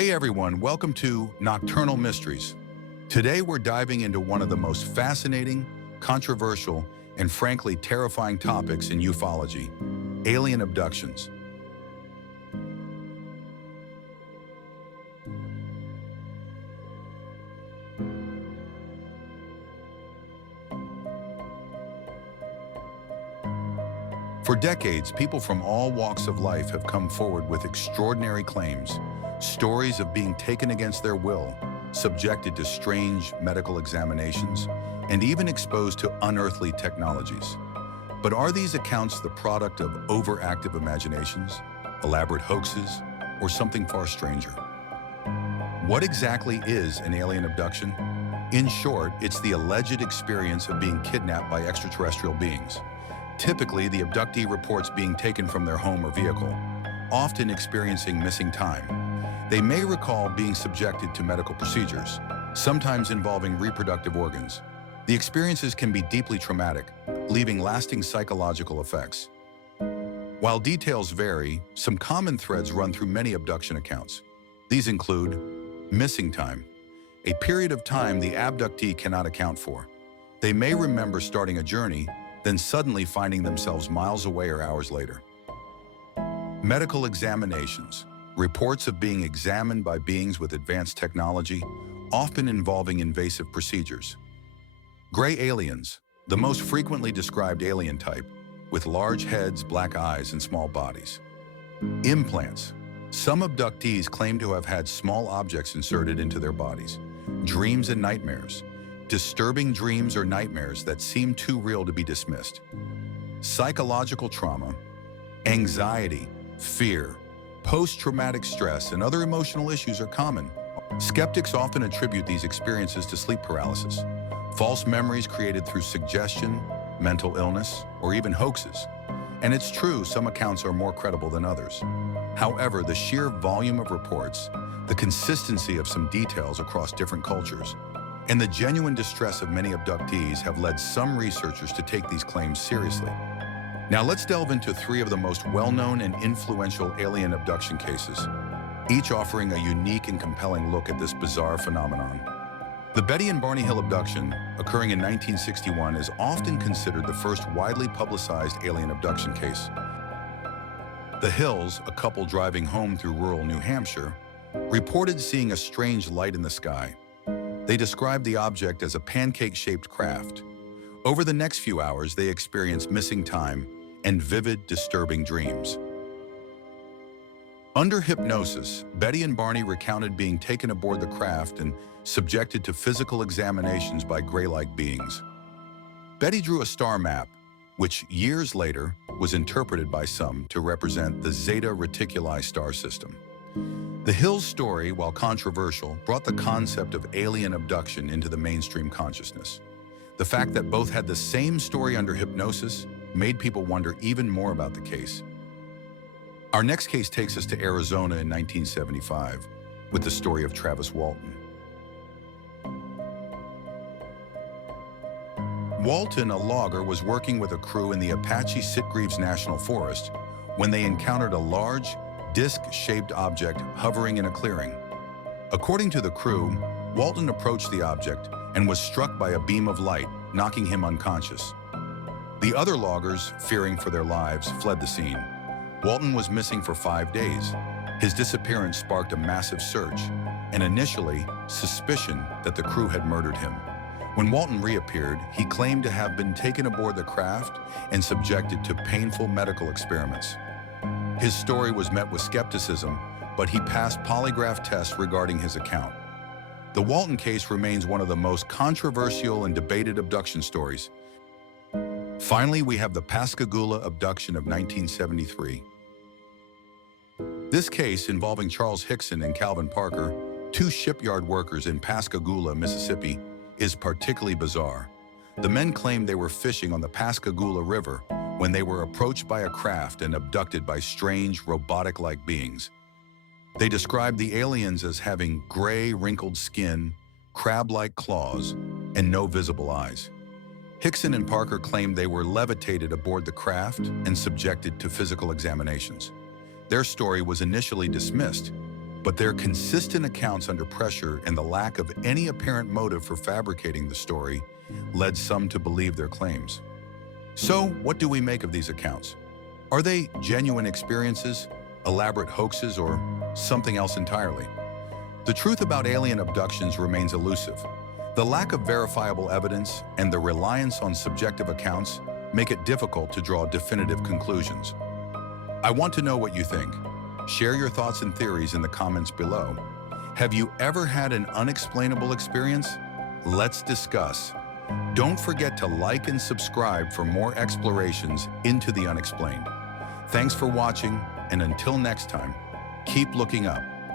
Hey everyone, welcome to Nocturnal Mysteries. Today we're diving into one of the most fascinating, controversial, and frankly terrifying topics in ufology: alien abductions. For decades, people from all walks of life have come forward with extraordinary claims, stories of being taken against their will, subjected to strange medical examinations, and even exposed to unearthly technologies. But are these accounts the product of overactive imaginations, elaborate hoaxes, or something far stranger? What exactly is an alien abduction? In short, it's the alleged experience of being kidnapped by extraterrestrial beings. Typically, the abductee reports being taken from their home or vehicle, often experiencing missing time. They may recall being subjected to medical procedures, sometimes involving reproductive organs. The experiences can be deeply traumatic, leaving lasting psychological effects. While details vary, some common threads run through many abduction accounts. These include missing time, a period of time the abductee cannot account for. They may remember starting a journey, then suddenly finding themselves miles away or hours later. Medical examinations, reports of being examined by beings with advanced technology, often involving invasive procedures. Gray aliens, the most frequently described alien type, with large heads, black eyes, and small bodies. Implants. Some abductees claim to have had small objects inserted into their bodies. Dreams and nightmares. Disturbing dreams or nightmares that seem too real to be dismissed. Psychological trauma, anxiety, fear, post-traumatic stress, and other emotional issues are common. Skeptics often attribute these experiences to sleep paralysis, false memories created through suggestion, mental illness, or even hoaxes. And it's true, some accounts are more credible than others. However, the sheer volume of reports, the consistency of some details across different cultures, and the genuine distress of many abductees have led some researchers to take these claims seriously. Now let's delve into three of the most well-known and influential alien abduction cases, each offering a unique and compelling look at this bizarre phenomenon. The Betty and Barney Hill abduction, occurring in 1961, is often considered the first widely publicized alien abduction case. The Hills, a couple driving home through rural New Hampshire, reported seeing a strange light in the sky. They described the object as a pancake-shaped craft. Over the next few hours, they experienced missing time and vivid, disturbing dreams. Under hypnosis, Betty and Barney recounted being taken aboard the craft and subjected to physical examinations by gray-like beings. Betty drew a star map, which years later was interpreted by some to represent the Zeta Reticuli star system. The Hills story, while controversial, brought the concept of alien abduction into the mainstream consciousness. The fact that both had the same story under hypnosis made people wonder even more about the case. Our next case takes us to Arizona in 1975, with the story of Travis Walton. Walton, a logger, was working with a crew in the Apache Sitgreaves National Forest when they encountered a large, disc-shaped object hovering in a clearing. According to the crew, Walton approached the object and was struck by a beam of light, knocking him unconscious. The other loggers, fearing for their lives, fled the scene. Walton was missing for 5 days. His disappearance sparked a massive search, and initially, suspicion that the crew had murdered him. When Walton reappeared, he claimed to have been taken aboard the craft and subjected to painful medical experiments. His story was met with skepticism, but he passed polygraph tests regarding his account. The Walton case remains one of the most controversial and debated abduction stories. Finally, we have the Pascagoula abduction of 1973. This case, involving Charles Hickson and Calvin Parker, two shipyard workers in Pascagoula, Mississippi, is particularly bizarre. The men claimed they were fishing on the Pascagoula River when they were approached by a craft and abducted by strange, robotic-like beings. They described the aliens as having gray, wrinkled skin, crab-like claws, and no visible eyes. Hickson and Parker claimed they were levitated aboard the craft and subjected to physical examinations. Their story was initially dismissed, But their consistent accounts under pressure and the lack of any apparent motive for fabricating the story led some to believe their claims. So, what do we make of these accounts? Are they genuine experiences, elaborate hoaxes, or something else entirely? The truth about alien abductions remains elusive. The lack of verifiable evidence and the reliance on subjective accounts make it difficult to draw definitive conclusions. I want to know what you think. Share your thoughts and theories in the comments below. Have you ever had an unexplainable experience? Let's discuss. Don't forget to like and subscribe for more explorations into the unexplained. Thanks for watching, and until next time, keep looking up.